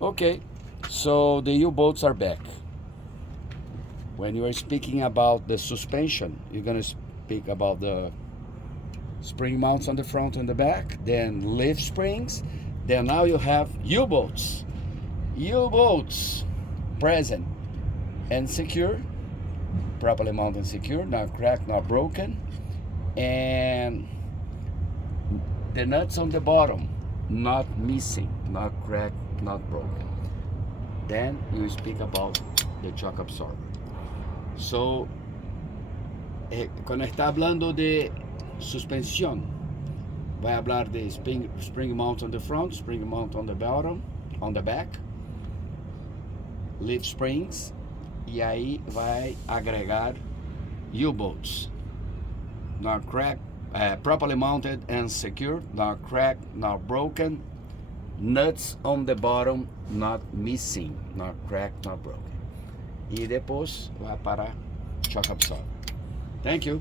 Okay, so the U-boats are back. When you are speaking about the suspension, you're gonna speak about the spring mounts on the front and the back, then lift springs, then now you have U-boats. U-boats present and secure, properly mounted and secure, not cracked, not broken, and the nuts on the bottom not missing, not cracked, not broken. Then you speak about the shock absorber. So, cuando está hablando de suspensión, vai hablar de spring mount on the front, spring mount on the bottom, on the back, lift springs, e aí vai agregar U-boats, not cracked, properly mounted and secured, not cracked, not broken, nuts on the bottom, not missing, not cracked, not broken. E depois vai para shock absorber. Thank you.